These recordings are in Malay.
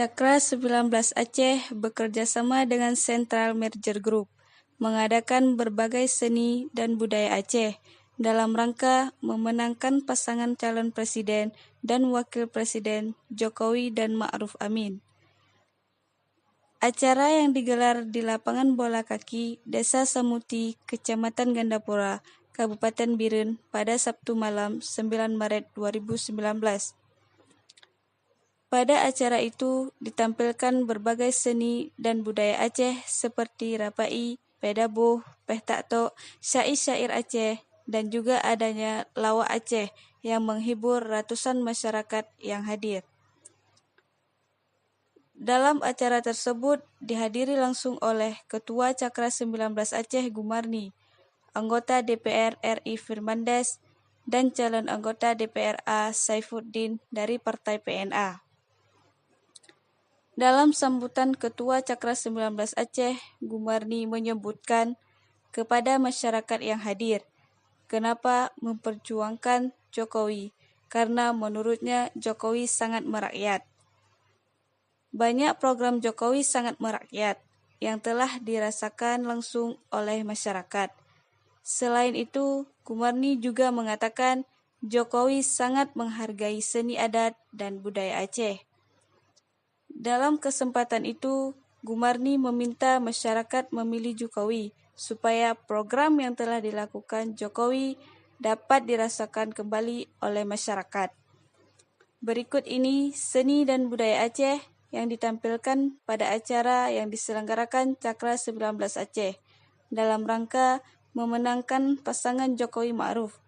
Cakra 19 Aceh bekerja sama dengan Central Merger Group, mengadakan berbagai seni dan budaya Aceh dalam rangka memenangkan pasangan calon presiden dan wakil presiden Jokowi dan Ma'ruf Amin. Acara yang digelar di lapangan bola kaki Desa Samuti, Kecamatan Gandapura, Kabupaten Biren pada Sabtu malam 9 Maret 2019. Pada acara itu ditampilkan berbagai seni dan budaya Aceh seperti rapai, pedabuh, pehtakto, syair-syair Aceh, dan juga adanya lawak Aceh yang menghibur ratusan masyarakat yang hadir. Dalam acara tersebut dihadiri langsung oleh Ketua Cakra 19 Aceh Gumarni, anggota DPR RI Firmandes, dan calon anggota DPR A Saifuddin dari Partai PNA. Dalam sambutan Ketua Cakra 19 Aceh, Gumarni menyebutkan kepada masyarakat yang hadir, kenapa memperjuangkan Jokowi, karena menurutnya Jokowi sangat merakyat. Banyak program Jokowi sangat merakyat yang telah dirasakan langsung oleh masyarakat. Selain itu, Gumarni juga mengatakan Jokowi sangat menghargai seni adat dan budaya Aceh. Dalam kesempatan itu, Gumarni meminta masyarakat memilih Jokowi supaya program yang telah dilakukan Jokowi dapat dirasakan kembali oleh masyarakat. Berikut ini seni dan budaya Aceh yang ditampilkan pada acara yang diselenggarakan Cakra 19 Aceh dalam rangka memenangkan pasangan Jokowi Ma'ruf,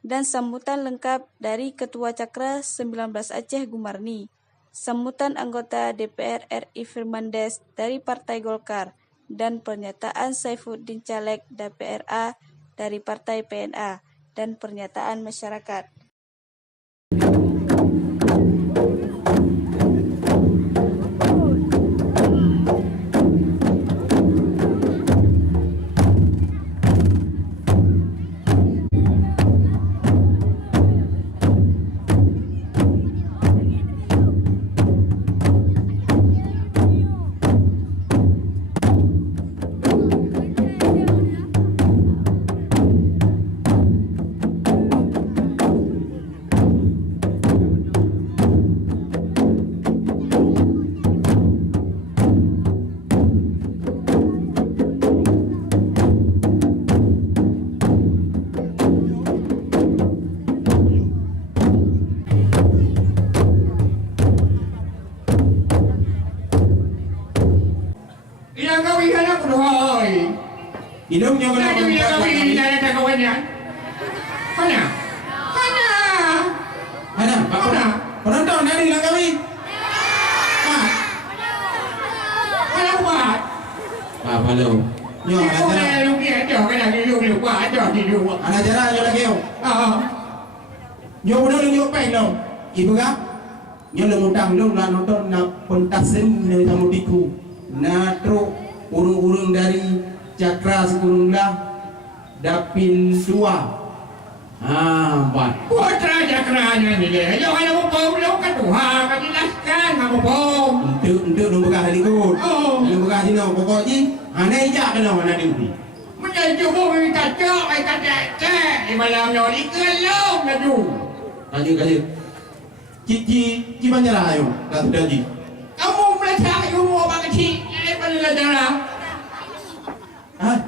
dan sambutan lengkap dari Ketua Cakra 19 Aceh Gumarni, sambutan anggota DPR RI Firmandes dari Partai Golkar, dan pernyataan Saifuddin Caleg DPR A dari Partai PNA, dan pernyataan masyarakat. Hidupnya Mana dia kawin ini ada kawannya? Mana? Mana? Mana? Mana? Penonton dari bilang kawin. Mana buat? Apa lo? Nyo Dia kau acara. dah luki ada kan ada luki buat ada di luar. Ada acara nyo lagi yo. Nyo udah nyo peng lo. Ibu kan? Nyo lo mutang lo lah nonton na pentasen dari Samutiku. Na tro urung-urung dari Cakra sekurunglah dapil 2. Empat. Putra Cakranya ni dia. Jangan nak bom lo kan Tuhan kan jelaskan nak bom. Untuk membuka hari ikut. Oh. Membuka sini pokoknya ane ijak kena mana diundi. Menjadi bom kita cak, kita cek. Di malam ni kelong dah tu. Kaji. Ci banyak ayo. Tak sudah ji. Kamu meletak ilmu apa kecil? Mana dah? Hah?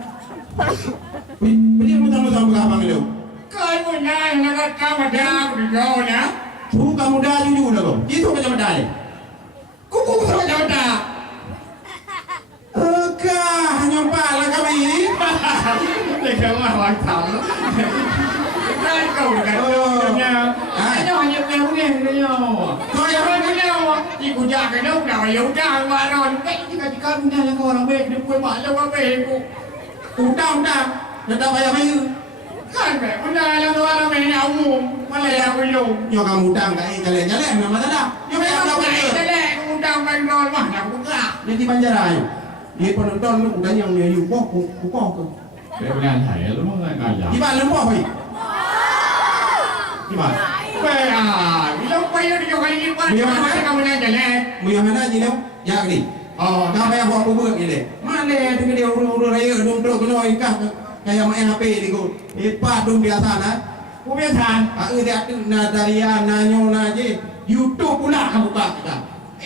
Beli mutang-mutang buka abang lo. Kan menang nak kamu dah berjauh na. Tuh kamu dah jujur dah kau. Itu macam mana ni? Kuku sama jauh dah. Hanya pala kami. Dia mah waktu. Kan kau kan. Hanya punya dia. Kau yang punya. Ibu jaga dong dah. Ya udah maron. Jika punya lah kau orang baik. Dia punya malu orang baik. Undang. Dah tak payah mayu. Kan punya lah kau orang baik nak umum. Malah yang belum. Nyo kamu undang kai jalan-jalan nama tak ada. Nyo kayak Memang apa tak kau? ada. Undang main nol mah nak buka. Jadi banjara ayo. Dia penonton lu udah yang nyayu kok. Dengan saya lu mau ngajak. Gimana lu mau? Gimana? Bila kau kayo di kali ni pan. Macam kamu nak jalan. Muyah mana je lo? Ya ni. Oh, dah payah buat kubur ni. Mana dengan dia urus raya dong truk kena ikah kayak main HP ni ko. Hebat dong biasa nah. Kebiasaan. Dia na daria nanyo na je. YouTube pula kamu buka kita.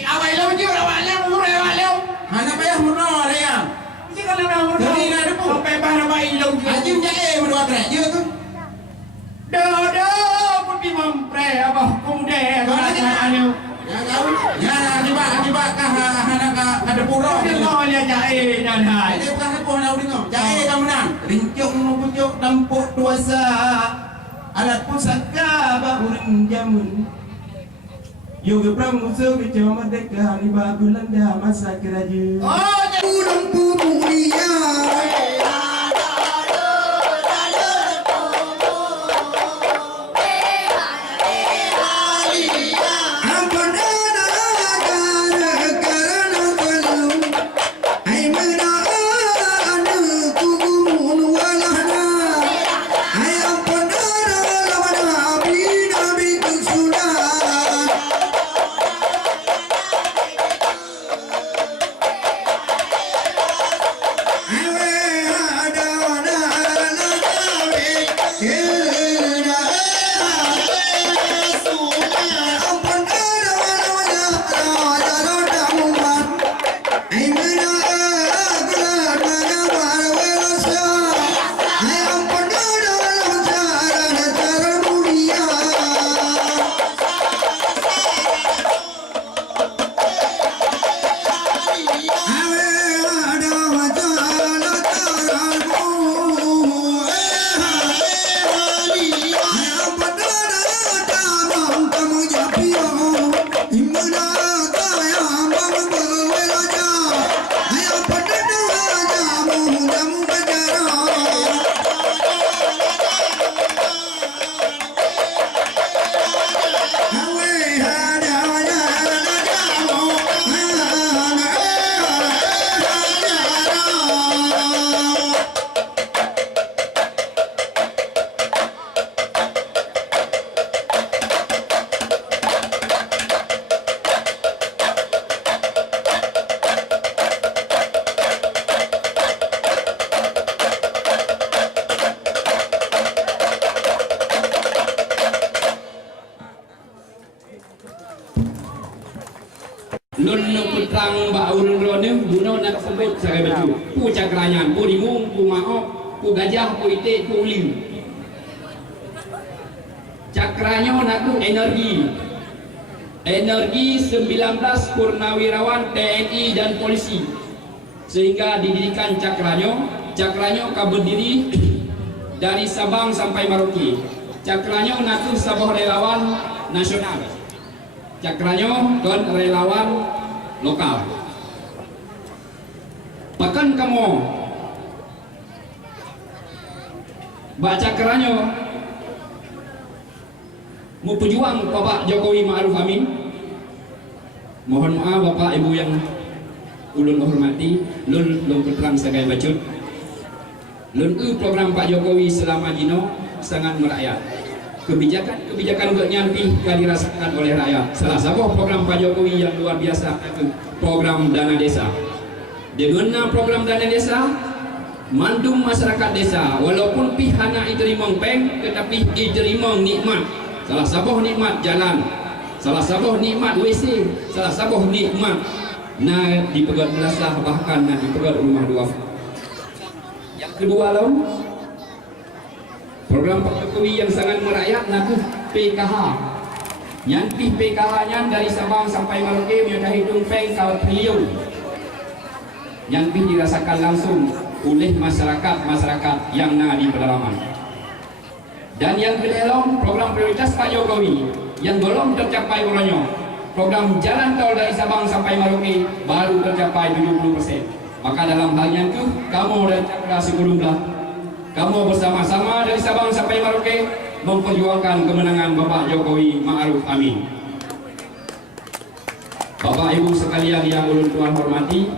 Awak lo je awak lo umur awak lo. Hana payah murno dia. Mesti kalau nak umur. Jadi nak depu. Sampai bahar awak lo je. Ajim jae berdua trek je tu. Dah putih mempre apa kemudah kalau Ya kau. Ya akibat kah hana ka depu ro. Kalau dia jae dan hai. Dia bukan depu nak dengar. Jae kamu menang. Rincuk pucuk dampuk tuasa. Alat pusaka bahurin jamun. Yoga pramusa kecil merdeka ni Belanda masa kerajaan. Oh, Udang pupulia. Lun putrang ba urun rone buno nak sebut sebagai baju. Pu cakranyan, pu limung, pu maok, pu gajah, pu itik, pu liu. Cakranya nak energi. Energi 19 purnawirawan TNI dan polisi. Sehingga didirikan cakranya akan berdiri dari Sabang sampai Merauke. Cakranya nak sebuah relawan nasional. Cakranya dan relawan lokal. Bahkan kamu baca cakranya mau pejuang Bapak Jokowi Ma'ruf Amin. Mohon maaf Bapak Ibu yang ulun hormati, lun terang sebagai bacut. Lun program Pak Jokowi selama jino sangat merakyat. Kebijakan untuk nyampi yang dirasakan oleh rakyat. Salah satu program Pak Jokowi yang luar biasa itu program dana desa. Dengan program dana desa, mandum masyarakat desa walaupun pihana diterima peng, tetapi diterima nikmat. Salah satu nikmat jalan, salah satu nikmat WC, salah satu nikmat dipegat belasah bahkan dipegat rumah dua. Yang kedua program Pak Jokowi yang sangat merakyat naku PKH. Nyanti PKH-nya dari Sabang sampai Merauke sudah hitung peng kalau triliun. Nyanti dirasakan langsung oleh masyarakat yang di pedalaman. Dan yang kedua program prioritas Pak Jokowi yang belum tercapai orangnya. Program jalan tol dari Sabang sampai Merauke baru tercapai 70%. Maka dalam halnya itu kamu dan Cakra Sibulumlah, kamu bersama-sama dari Sabang sampai Merauke memperjuangkan kemenangan Bapak Jokowi Ma'ruf Amin. Bapak Ibu sekalian yang ulun tuan hormati,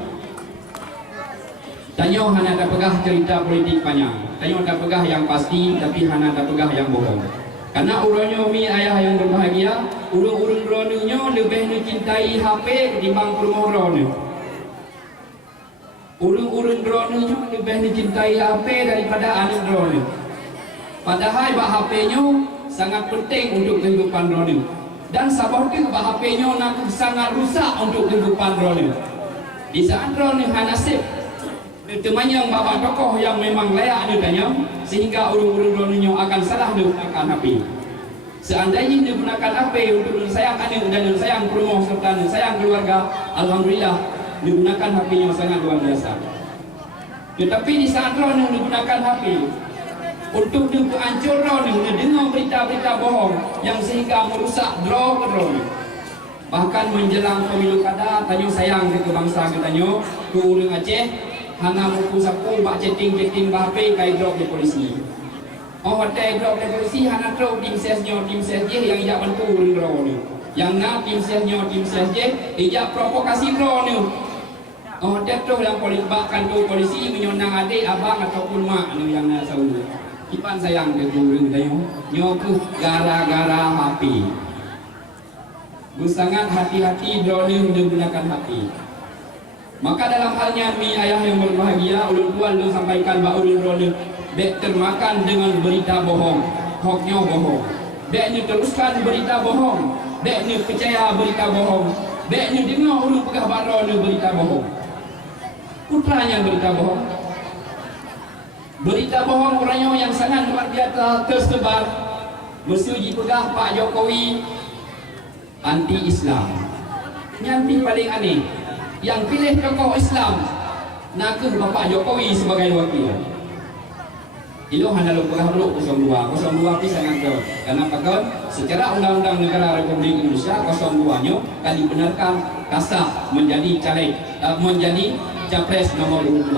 tanyo hanya tak pegah cerita politik panjang. Tanyo tak pegah yang pasti, tapi hanya tak pegah yang bohong. Karena uronyo mi ayah yang berbahagia, urung-urung rononyo lebih mencintai HP ketimbang rumah rono. Urung-urung rononyo lebih mencintai HP daripada anak rono. Padahal HP-nya sangat penting untuk kehidupan rono. Dan sabah tu HP-nya nak sangat rusak untuk kehidupan rono. Di saat rono hanasib temannya bapak tokoh yang memang layak ditanya, sehingga urung-urung rononyo akan salah menggunakan HP. Seandainya dia gunakan HP untuk sayang anak dan sayang rumah serta sayang keluarga, alhamdulillah digunakan HP-nya sangat luar biasa. Tetapi di saat rono digunakan HP untuk menghancur rono, dengar berita-berita bohong yang sehingga merusak draw rono. Bahkan menjelang pemilu kada, tanya sayang ke bangsa katanya, ke orang Aceh, hana muku sapu bak chatting HP kai drop di polisi. Oh, hotel drop di polisi hana drop tim sesnya yang ia bantu draw ni. Yang nak tim sesnya ia provokasi draw ni. Oh, dia tu yang polisi bakkan tu polisi menyonang adik, abang ataupun mak ni yang nak tahu. Ipan sayang ke guru tanya, nyoku gara-gara HP. Sangat hati-hati drone menggunakan HP. Maka dalam halnya mi ayah yang berbahagia, ulun tuan lu sampaikan bahawa ulun drone bek termakan dengan berita bohong, hoknya bohong. Bek ni teruskan berita bohong, bek ni percaya berita bohong, bek ni dengar ulun pegah bara ni berita bohong. Putranya berita bohong. Berita bohong orangnya yang sangat luar biasa tersebar. Mesuji pegah Pak Jokowi anti-Islam. Yang paling aneh, yang pilih tokoh Islam nak ke Bapak Jokowi sebagai wakil. Itu hanya lu pegah dulu 02 sangat jauh. Karena pakon secara undang-undang negara Republik Indonesia 02-nya kan dibenarkan kasah menjadi caleg, menjadi capres nomor 2.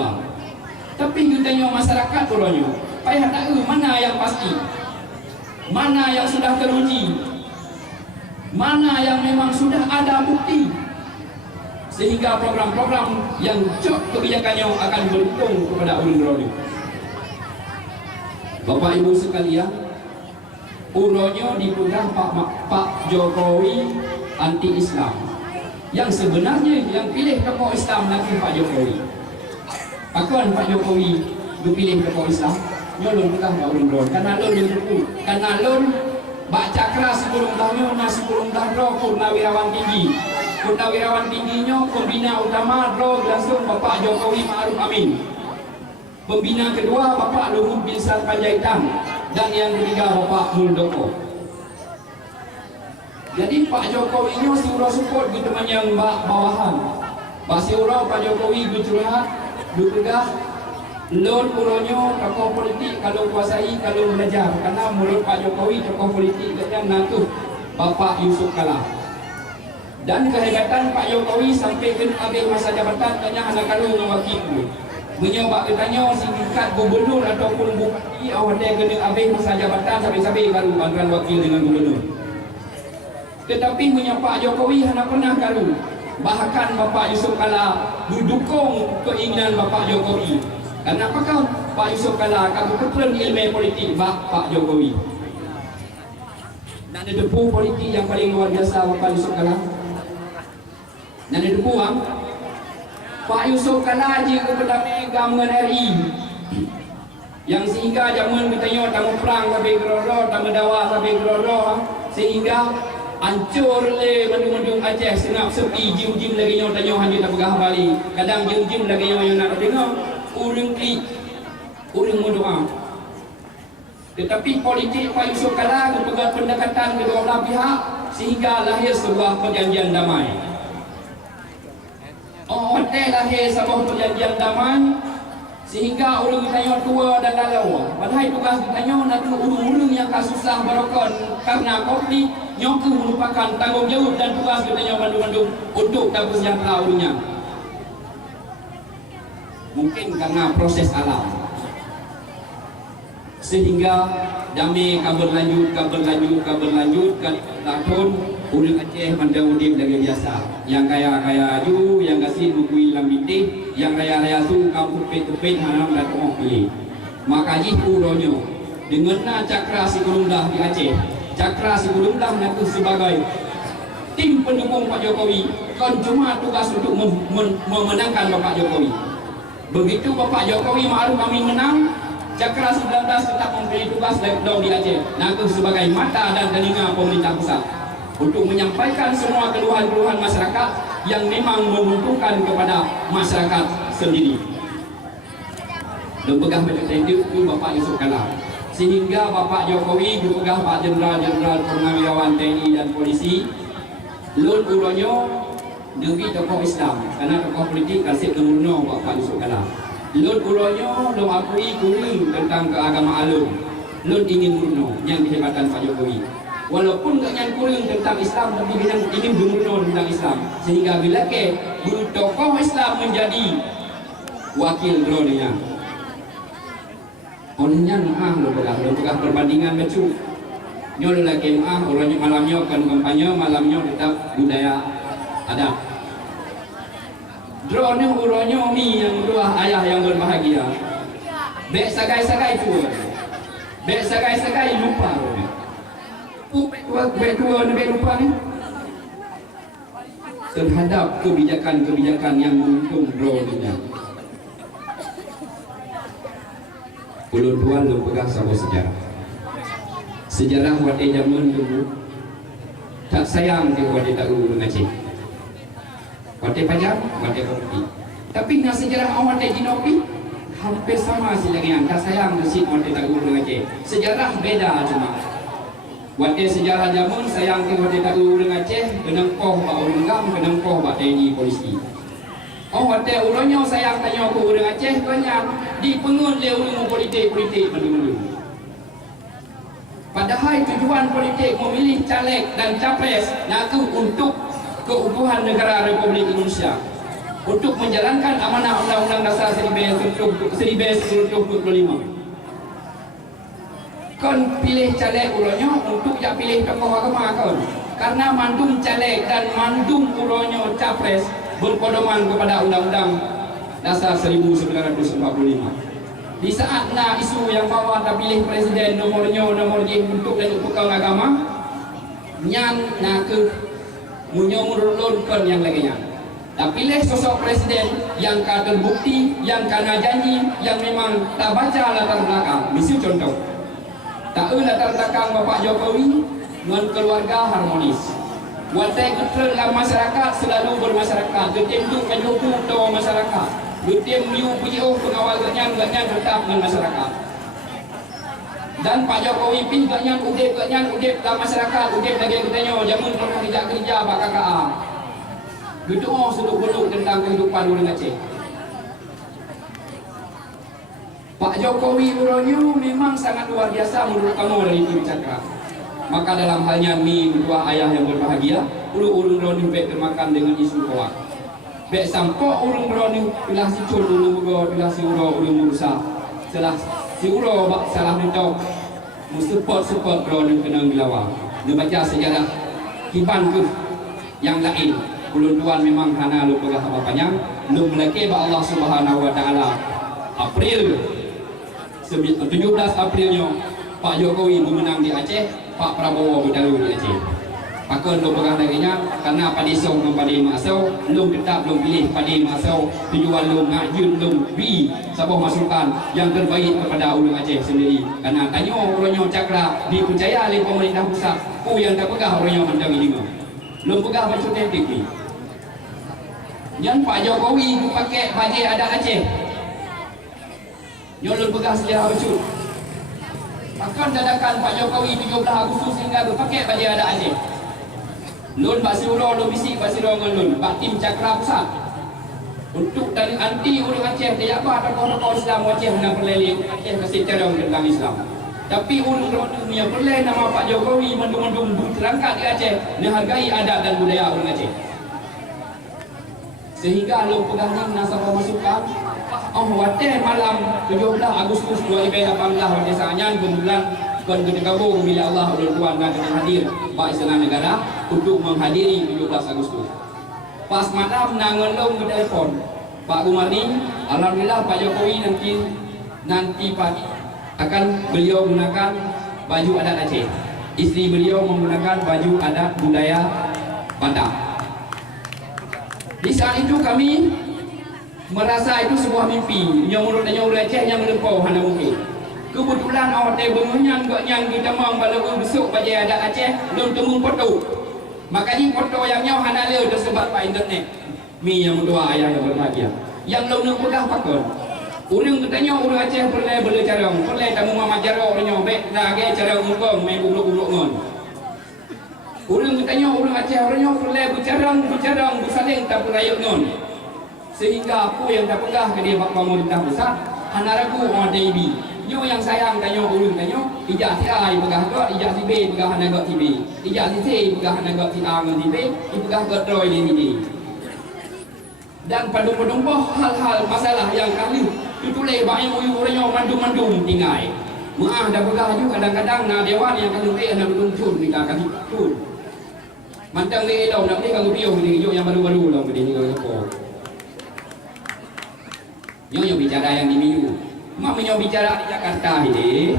Tapi gudanya masyarakat ulonyo, payah tahu mana yang pasti, mana yang sudah teruji, mana yang memang sudah ada bukti, sehingga program-program yang cok kebijakannya akan beruntung kepada ulun-ulun. Bapak Ibu sekalian, uronyo dipegang Pak Jokowi anti-Islam. Yang sebenarnya yang pilih tokoh Islam lagi Pak Jokowi. Pakon Pak Jokowi dipilih tokoh Islam, nyolong pegang Pak ulun-ulun. Karena lon itu, karena lon bak cakra sebelum tahunnya na sebelum tahun purnawirawan tinggi. Purnawirawan tingginya pembina utama langsung Bapak Jokowi Ma'ruf Amin. Pembina kedua Bapak Luhut bin Sarpanjaitan dan yang ketiga Bapak Muldoko. Jadi Pak Jokowi nya siura support gitu yang bawahan. Pak siura Pak Jokowi curhat dupegah lon uronyo tokoh politik kalau kuasai kalau belajar, karena mulut Pak Jokowi tokoh politik yang natuh Bapak Yusuf Kala. Dan kehebatan Pak Jokowi sampai ke habis masa jabatan tanya anak kalau mewakili menyobak katanya sindikat gubernur ataupun bupati awak dia kena habis masa jabatan sampai baru bangkan wakil dengan gubernur. Tetapi menyapa Jokowi hanya pernah kalu. Bahkan Bapak Yusuf Kala didukung keinginan Bapak Jokowi. Karena apakah Pak Yusuf Kala kamu keteran ilmu politik Pak Jokowi. Dan ada depu politik yang paling luar biasa Bapak Yusuf Kala. Dan ada depu Pak Yusuf Kala jika kepada Gamungan RI yang sehingga zaman bertanya tamu perang sampai geroro, tamu dawa sampai geroro, sehingga hancur le mendung-mendung Aceh senap sepi jim-jim lagi nyo tanya hanya tak pegah balik. Kadang jim-jim lagi nyo yang nak tengok urang klik urang berdoa. Tetapi politik Pak Yusuf Kala berpegang pendekatan kedua belah pihak sehingga lahir sebuah perjanjian damai. Hotel lahir sebuah perjanjian damai sehingga orang ditanya tua dan lalau. Padahal tugas ditanya nak urung-urung yang kasusah barokon karena konflik nyoku merupakan tanggungjawab dan tugas ditanya bandung-bandung untuk dapat sejahtera urungnya. Mungkin karena proses alam sehingga damai kabar lanjut kan tahun urang Aceh mandang udip dengan biasa. Yang kaya-kaya aju, yang kasih buku ilam bintik, yang raya-raya tu kampung tepet-tepet hanam datang pilih. Maka jitu ronyo dengan Cakra Sigulumdah di Aceh. Cakra Sigulumdah mengaku sebagai tim pendukung Pak Jokowi, kan cuma tugas untuk memenangkan Bapak Jokowi. Begitu Bapak Jokowi Ma'ruf Amin menang, Cakra 19 tetap mempunyai tugas lockdown di Aceh, mengaku sebagai mata dan telinga pemerintah pusat untuk menyampaikan semua keluhan-keluhan masyarakat yang memang menguntungkan kepada masyarakat sendiri. Lembaga macam itu Bapak Yusuf Kala, sehingga Bapak Jokowi juga Pak Jeneral-Jeneral Purnawirawan TNI dan Polisi lun uronyo demi tokoh Islam, karena tokoh politik kasih nomorno Bapak Yusuf Kala. Lun uronyo lo akui kuring tentang keagamaan lun ingin murno yang kehebatan Pak Jokowi. Walaupun tak yang kurang tentang Islam, tapi ingin bermurno tentang Islam, sehingga bila ke tokoh Islam menjadi wakil drone-nya. Onnya lo pegah perbandingan becu. Nyol lagi orangnya malamnya kan kampanye, malamnya tetap budaya adat. Drone orangnya ni yang dua ayah yang berbahagia. Bek sagai-sagai tu. Bek sagai-sagai lupa. Bek lupa ni terhadap kebijakan-kebijakan yang menuntung drone-nya. Ulun tuan lu pegang sama sejarah. Sejarah wate zaman dulu tak sayang ke wate tak uru ngaji. Wate pajak, wate kopi. Tapi nak sejarah wate jinopi hampir sama sejarah. Tak sayang mesin wate tak uru ngaji. Sejarah beda cuma. Wate sejarah zaman sayang ke wate tak uru ngaji, kenang koh ba urungam, kenang koh ba TNI Polisi. Wate uronyo sayang tanya ke urang Aceh banyak dipengun le urang politik mendulu. Padahal tujuan politik memilih caleg dan capres nak untuk keutuhan negara Republik Indonesia, untuk menjalankan amanah Undang-Undang Dasar 1945. Kon pilih caleg uronyo untuk jak pilih tokoh agama kon. Karena mandum caleg dan mandum uronyo capres berpedoman kepada Undang-Undang Dasar 1945. Di saat na isu yang bawah tak pilih presiden nomor J untuk dan pegang agama, nyan nak ke menyomurlunkan yang lainnya. Tak pilih sosok presiden yang terbukti, yang kena janji, yang memang tak baca latar belakang. Misal contoh, tak latar belakang Bapak Jokowi dengan keluarga harmonis. Watai keter dalam masyarakat selalu bermasyarakat. Getim tu penyokong doa masyarakat. Getim liu PO pengawal ganyan tetap dengan masyarakat. Dan Pak Jokowi pin ganyan udip dalam masyarakat. Udip lagi katanya jamun kalau kerja Pak KKA. Gitu sudah beluk tentang kehidupan orang Aceh. Pak Jokowi uronyo memang sangat luar biasa menurut kamu dari tim Cakra. Maka dalam halnya mi dua ayah yang berbahagia, ulun roni bek termakan dengan isu kawat. Bek sampo ulun roni bila si cul ulun uro, bila si uro ulun berusaha. Setelah si uro bak salah minta, support roni kena bilawa. Dia baca sejarah kiban ke yang lain. Ulun tuan memang hana lu pegah bapaknya, lu melaki ba Allah Subhanahu wa taala. April 17 Aprilnya Pak Jokowi memenang di Aceh. Pak Prabowo berdalu di Aceh. Pakon lo pegang laginya karena pada song dan pada masau lo tetap lo pilih pada masau tujuan lo ngajun lo bi sabah masukan yang terbaik kepada ulun Aceh sendiri. Karena tanya orangnya Cakra dipercaya oleh pemerintah pusat. Yang tak pegah orangnya mandang ini. Lo pegah macam teknik ni. Yang Pak Jokowi pakai baju adat Aceh. Yang lo pegah sejarah betul. Bahkan dadakan Pak Jokowi 17 Agustus hingga berpakai baju adat Aceh. Lun Pak Siro, lun bisik Pak Siro dengan lun Pak Tim Cakra Pusat. Untuk dari anti orang Aceh, dia apa tokoh-tokoh Islam Aceh hendak berlelih Aceh kasih terang tentang Islam. Tapi orang yang berlelih nama Pak Jokowi mendung-mendung terangkat di Aceh, menghargai adat dan budaya orang Aceh. Sehingga lun pegahnya nasabah masukan. Wate malam 17 Agustus 2018 wate sangan kemudian kon bergabung bila Allah ulun tuan dan hadir Pak Istana Negara untuk menghadiri 17 Agustus. Pas malam nangelong ke telefon Pak Gumarni, alhamdulillah Pak Jokowi nanti pagi akan beliau gunakan baju adat Aceh. Isteri beliau menggunakan baju adat budaya Batak. Di saat itu kami merasa itu sebuah mimpi. Yang menurutnya orang Aceh yang melempau hana mungkin. Kebetulan awak teh bengunyan gak nyang kita mang balagu besok baju adat Aceh belum temu foto. Makanya foto yang nyau hana le tersebar pada internet. Mi yang dua ayah yang berbahagia. Yang belum nak pegang pakon. Orang katanya orang Aceh perlu bela carang, perlu tamu mama carang orangnya baik lagi carang mukong main buluk-buluk ngon. Orang katanya orang Aceh orangnya perlu bercarang bersaling tak perayuk ngon. Sehingga aku yang tak pegah ke dia bak pemerintah pusat, hana ragu orang DIB. Yo yang sayang tanya ulun tanya, ijak si A pegah gak, ijak si B pegah hana gak si B, ijak si C pegah hana gak si A ngan si B, pegah gak Troy di sini. Dan padung-padung hal-hal masalah yang kali tutulah banyak orang mandum-mandum tinggal. Maaf dah pegah juga kadang-kadang na dewan yang kanu nak dudung cun ni kan cun. Mantang ni dah nak ni kalau piung ni yang baru-baru lah ni kalau Nyo bicara yang di Minggu. Mak menyo bicara di Jakarta ini.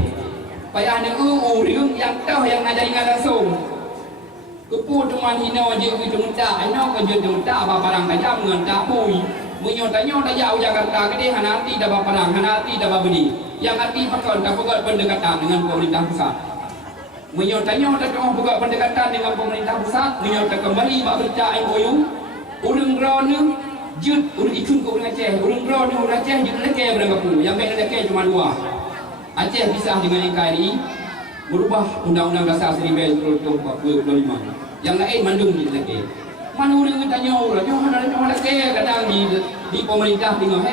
Payah nak urung yang tahu yang ngajari langsung. Kepu teman hino je itu minta, hino kerja minta apa barang tajam dengan tak pui. Menyo tanya dah jauh Jakarta ke dia hanati dah barang, hanati dah beli. Yang arti pakon tak buat pendekatan dengan pemerintah pusat. Menyo tanya dah tengah buat pendekatan dengan pemerintah pusat, menyo tak kembali bab berita MOU. Urang drone jut urang ikut ke orang Aceh, urang drone orang Aceh jut lekeh berapa puluh. Yang baik lekeh cuma 2. Aceh pisah dengan NKRI. Berubah Undang-Undang Dasar 1945. Yang lain mandung di lagi. Mana orang tanya orang, jangan lagi kadang di pemerintah tengok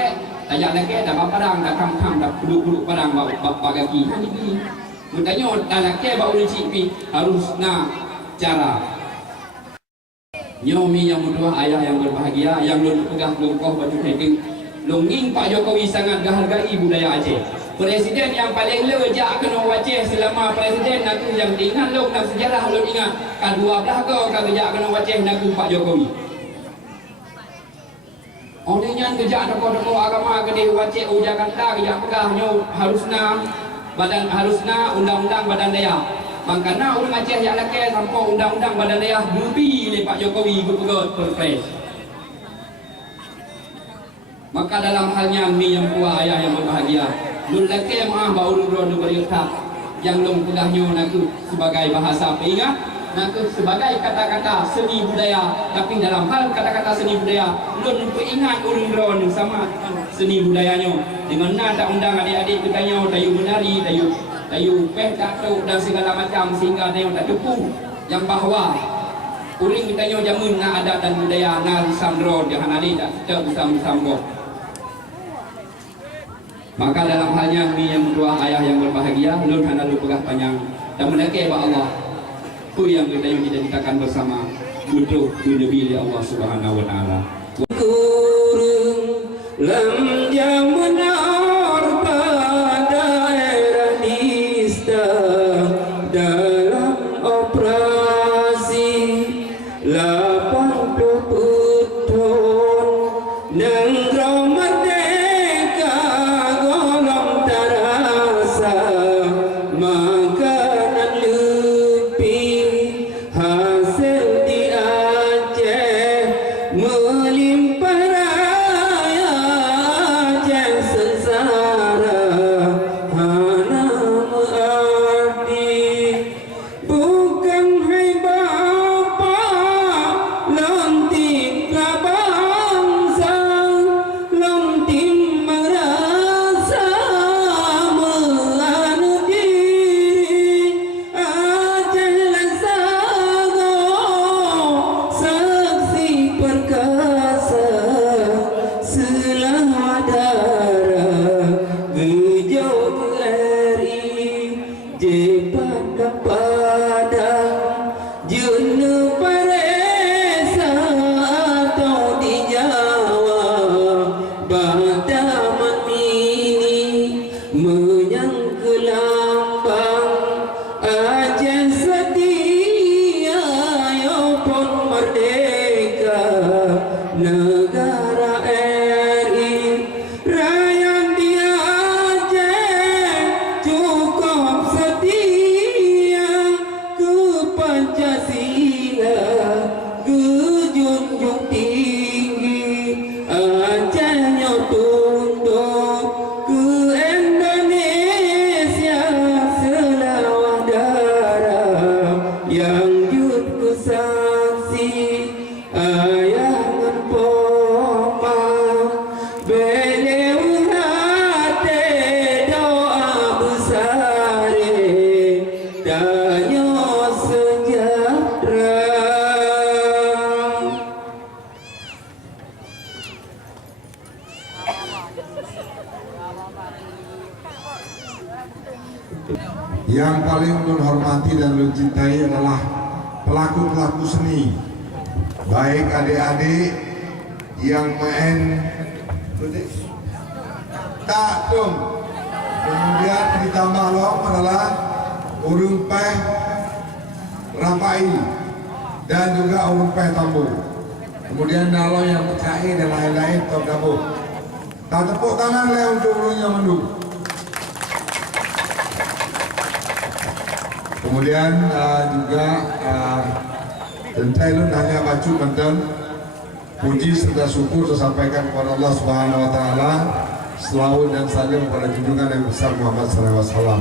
tajak lagi dah barang dah kam-kam dah duduk barang bagaki. Ini bertanya dah lagi bau cipi harus nak cara. Nyomi yang berdua ayah yang berbahagia yang belum pegah longkoh baju hiking. Longing Pak Jokowi sangat menghargai budaya Aceh. Presiden yang paling lejak kena Aceh selama presiden aku yang diingat long dalam sejarah lo ingat kan 12 kau kan lejak kena Aceh aku Pak Jokowi. Orangnya kejak tokoh-tokoh agama ke di Aceh Jakarta kejak pegahnya harusna undang-undang badan daya. Makana orang Aceh yang laki sampai undang-undang badan daya dupi oleh Pak Jokowi berpegot perpres. Maka dalam halnya ni yang tua ayah yang berbahagia. Lun laki maaf baru drone berita yang long pegahnya naku sebagai bahasa peingat, naku sebagai kata-kata seni budaya. Tapi dalam hal kata-kata seni budaya, lun peingat urang drone sama seni budayanya. Dengan nada undang adik-adik bertanya tayu menari, tayu peh tato dan segala macam sehingga tayu tak tepu yang bahawa uring bertanya jamun na adat dan budaya na samdro jangan ada tak bersama-sama. Maka dalam halnya ni yang dua ayah yang berbahagia, lun hana lu pegah panjang dan mendaki ba Allah. Ku yang kita diceritakan bersama butuh nabi Allah Subhanahu wa taala. Kurung lam jamanar pada era nista dalam operasi 80 tahun nang negara RI rakyat dia Aceh Yang paling ulun hormati dan ulun cintai adalah pelaku-pelaku seni, baik adik-adik yang main tak dong. Kemudian ditambah lom adalah urung peh Rapai dan juga urung peh Tambu. Kemudian nalo yang PKI dan lain-lain tergabung. Tak tepuk tangan le untuk urungnya mendung. Kemudian juga Tailun hanya baca tentang puji serta syukur tersampaikan kepada Allah Subhanahu Wa Taala, selawat dan salam kepada junjungan yang besar Muhammad SAW.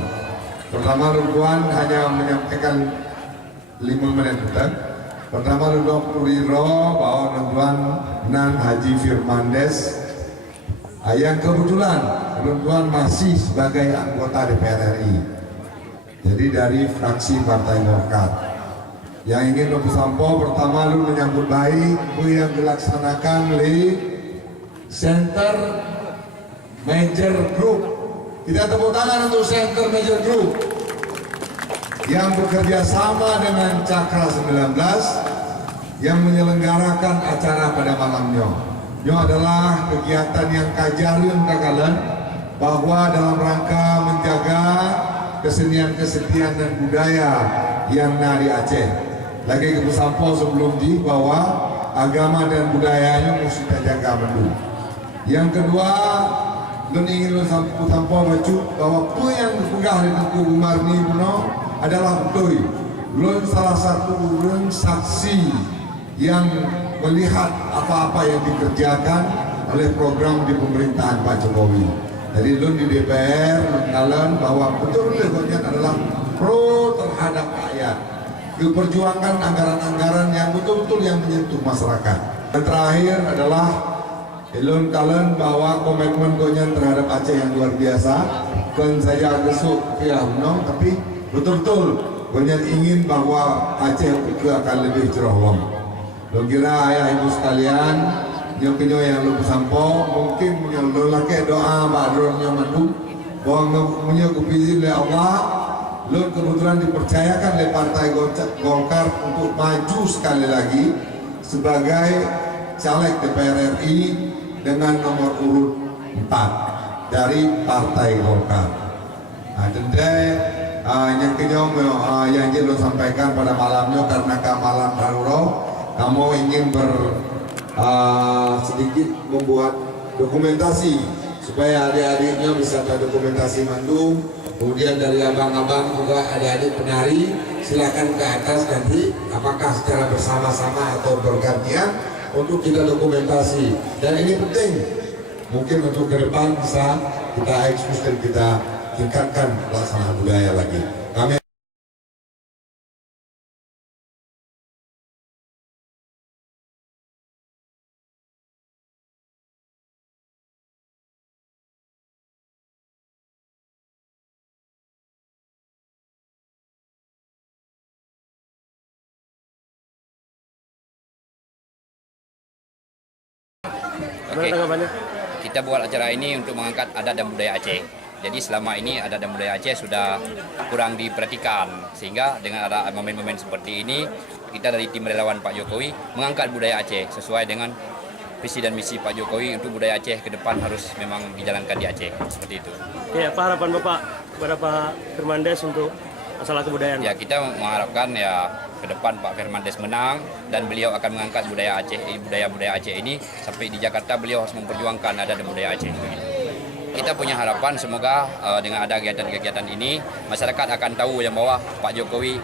Pertama Ridwan hanya menyampaikan 5 menit tentang. Pertama Ridwan Puriro bahwa Ridwan Nan Haji Firmandes. Yang kebetulan Ridwan masih sebagai anggota DPR RI. Jadi dari fraksi Partai Golkar. Yang ingin lu sampo pertama lu menyambut baik yang dilaksanakan di Center Major Group. Kita tepuk tangan untuk Center Major Group yang bekerja sama dengan Cakra 19 yang menyelenggarakan acara pada malamnya. Ini adalah kegiatan yang kajarun kagalan bahwa dalam rangka menjaga kesenian-kesenian dan budaya yang ada di Aceh. Lagi kebesampo sebelum di bahwa agama dan budayanya mesti kita jaga mendu. Yang kedua, dan ingin sampo bacu bahwa pu yang dipegang di Tengku Gumarni Puno adalah betul. Belum salah satu orang saksi yang melihat apa-apa yang dikerjakan oleh program di pemerintahan Pak Jokowi. Jadi lun di DPR mengatakan bahwa betul-betul adalah pro terhadap rakyat, diperjuangkan anggaran-anggaran yang betul-betul yang menyentuh masyarakat. Dan terakhir adalah lun kalian bahwa komitmen konyen terhadap Aceh yang luar biasa. Dan saya besok ya no, tapi betul-betul konyen ingin bahwa Aceh itu akan lebih cerah. Lo kira ayah ibu sekalian yang lu sampo mungkin lo laki doa badronnya mendung bahwa punya kepilih oleh Allah. Lo kebetulan dipercayakan oleh Partai Golkar untuk maju sekali lagi sebagai caleg DPR RI dengan nomor urut 4 dari Partai Golkar. Nah, yang kenyong yang lo sampaikan pada malamnya karena malam Haruro kamu ingin sedikit membuat dokumentasi supaya adik-adiknya bisa ada dokumentasi mandung. Kemudian dari abang-abang juga adik-adik penari silakan ke atas nanti apakah secara bersama-sama atau bergantian untuk kita dokumentasi. Dan ini penting mungkin untuk ke depan bisa kita ekspos dan kita tingkatkan pelaksanaan budaya lagi. Kami Oke, kita buat acara ini untuk mengangkat adat dan budaya Aceh. Jadi selama ini adat dan budaya Aceh sudah kurang diperhatikan, sehingga dengan ada momen-momen seperti ini, kita dari tim relawan Pak Jokowi mengangkat budaya Aceh sesuai dengan visi dan misi Pak Jokowi untuk budaya Aceh ke depan harus memang dijalankan di Aceh, seperti itu. Oke, apa harapan Bapak kepada Pak Firmandes untuk masalah kebudayaan? Ya, kita mengharapkan ya ke depan Pak Firmandes menang dan beliau akan mengangkat budaya Aceh, budaya Aceh ini sampai di Jakarta beliau harus memperjuangkan adat dan budaya Aceh. Kita punya harapan semoga dengan ada kegiatan-kegiatan ini masyarakat akan tahu yang bahwa Pak Jokowi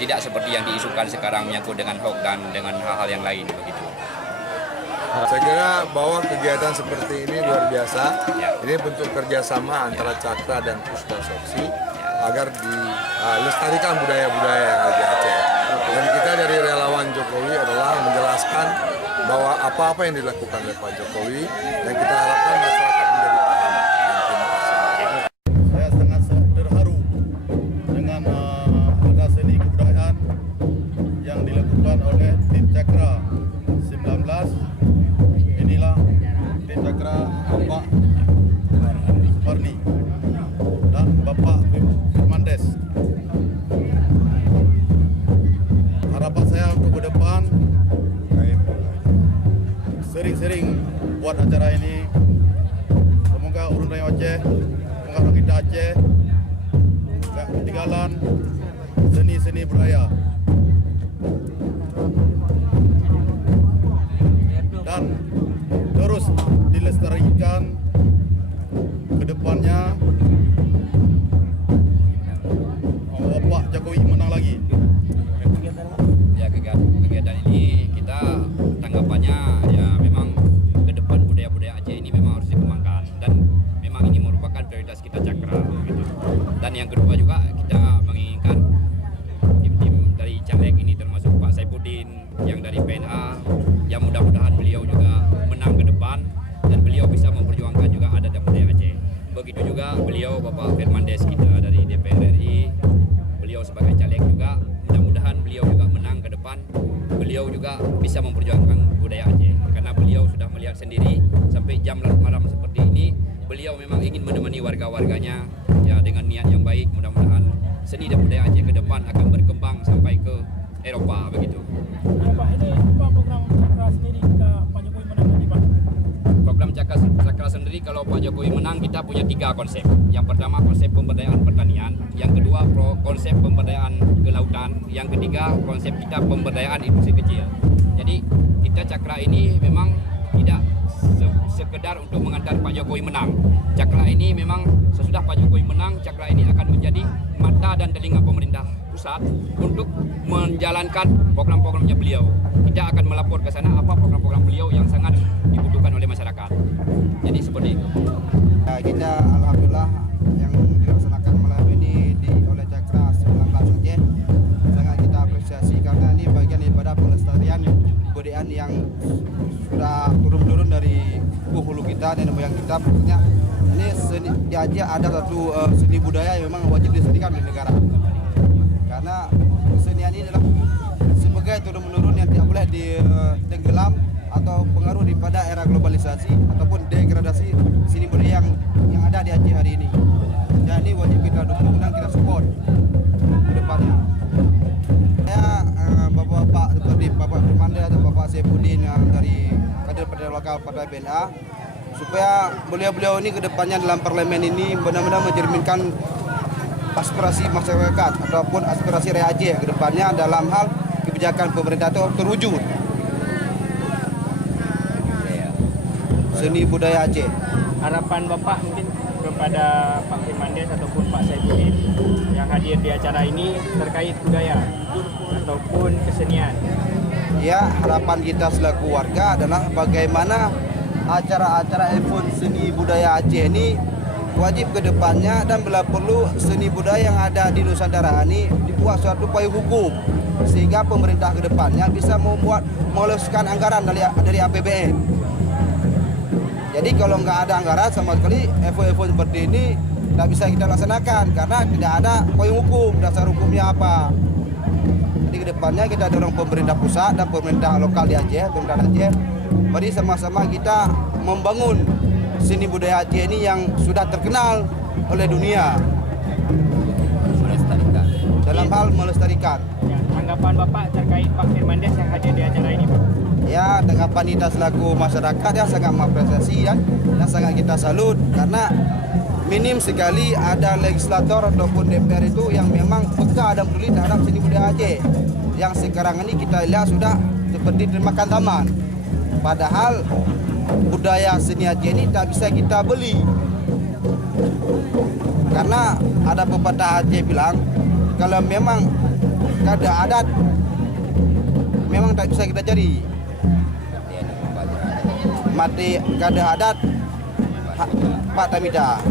tidak seperti yang diisukan sekarang menyangkut dengan hoax dan dengan hal-hal yang lain begitu. Saya kira bahwa kegiatan seperti ini luar biasa. Ya. Ini bentuk kerjasama antara Cakra dan Pusda Soksi agar dilestarikan budaya-budaya yang ada di Aceh. Dan kita dari relawan Jokowi adalah menjelaskan bahwa apa-apa yang dilakukan oleh Pak Jokowi dan kita harapkan masyarakat menjadi paham. Saya sangat terharu dengan ada seni kebudayaan yang dilakukan oleh tim Cakra 19. Inilah tim Cakra Bapak Suparni dan Bapak acara ini. Semoga urun raya Aceh, semoga kita Aceh gak ketinggalan seni-seni budaya. Dan terus dilestarikan ke depannya. Bapak Jokowi menang lagi. Ya, kegiatan ini kita tanggapannya ya memang ke depan budaya-budaya Aceh ini memang harus dikembangkan dan memang ini merupakan prioritas kita Cakra gitu. Dan yang kedua juga kita menginginkan tim-tim dari caleg ini termasuk Pak Saifuddin yang dari PNA yang mudah-mudahan beliau juga menang ke depan dan beliau bisa memperjuangkan juga adat dan budaya Aceh. Begitu juga beliau Bapak Firmandes kita dari DPR RI, beliau sebagai caleg juga mudah-mudahan beliau juga menang ke depan. Beliau juga bisa memperjuangkan budaya Aceh karena beliau sudah melihat sendiri sampai jam larut malam seperti ini. Beliau memang ingin menemani warga-warganya ya dengan niat yang baik. Mudah-mudahan seni dan budaya Aceh ke depan akan berkembang sampai ke Eropa begitu. Pak, ini Pak program Cakra sendiri jika Pak Jokowi menang nanti Pak? Program Cakra sendiri kalau Pak Jokowi menang kita punya 3 konsep. Yang pertama konsep pemberdayaan pertanian, yang kedua konsep pemberdayaan kelautan, yang ketiga konsep kita pemberdayaan industri kecil. Jadi kita Cakra ini memang tidak sekedar untuk mengantar Pak Jokowi menang. Cakra ini memang sesudah Pak Jokowi menang, Cakra ini akan menjadi mata dan telinga pemerintah pusat untuk menjalankan program-programnya beliau. Kita akan melapor ke sana apa program-program beliau yang sangat dibutuhkan oleh masyarakat. Jadi seperti itu. Kita alhamdulillah yang dilaksanakan malam ini oleh Cakra 19 Aceh sangat kita apresiasi karena ini bagian daripada pelestarian kebudayaan yang sudah turun-menurun dari hulu kita, nenek moyang kita. Maksudnya ini seni di Aceh ada satu seni budaya yang memang wajib dilestarikan di negara. Karena kesenian ini adalah sebagai turun-menurun yang tidak boleh ditenggelam atau pengaruh daripada era globalisasi ataupun degradasi seni budaya yang ada di Aceh hari ini. Dan ini wajib kita dukung dan kita support ke depannya. Saya Bapak-bapak seperti Bapak Firmandes atau Bapak Saifuddin dari kader-kader lokal Partai PNA supaya beliau-beliau ini ke depannya dalam parlemen ini benar-benar mencerminkan aspirasi masyarakat ataupun aspirasi rakyat Aceh ke depannya dalam hal kebijakan pemerintah itu terwujud. Seni budaya Aceh. Harapan Bapak mungkin kepada Pak Firmandes ataupun Pak Saifuddin yang hadir di acara ini terkait budaya ataupun kesenian. Ya, harapan kita selaku warga adalah bagaimana acara-acara event seni budaya Aceh ini wajib ke depannya dan bila perlu seni budaya yang ada di Nusantara ini dibuat suatu payung hukum sehingga pemerintah ke depannya bisa mengeluarkan anggaran dari APBN. Jadi kalau nggak ada anggaran sama sekali event-event seperti ini tidak bisa kita laksanakan karena tidak ada payung hukum, dasar hukumnya apa. Jadi ke depannya kita dorong pemerintah pusat dan pemerintah lokal di Aceh, pemerintah Aceh, mari sama-sama kita membangun seni budaya Aceh ini yang sudah terkenal oleh dunia. Melestarikan. Dalam hal melestarikan. Ya, tanggapan Bapak terkait Pak Firmandes yang hadir di acara ini Pak? Ya, tanggapan kita selaku masyarakat yang sangat mengapresiasi dan sangat kita salut karena minim sekali ada legislator ataupun DPR itu yang memang peka dan peduli terhadap seni budaya Aceh. Yang sekarang ini kita lihat sudah seperti termakan taman. Padahal budaya seni Aceh ini tak bisa kita beli. Karena ada pepatah Aceh bilang kalau memang kada adat memang tak bisa kita cari. Mati kada adat Pak Tamida.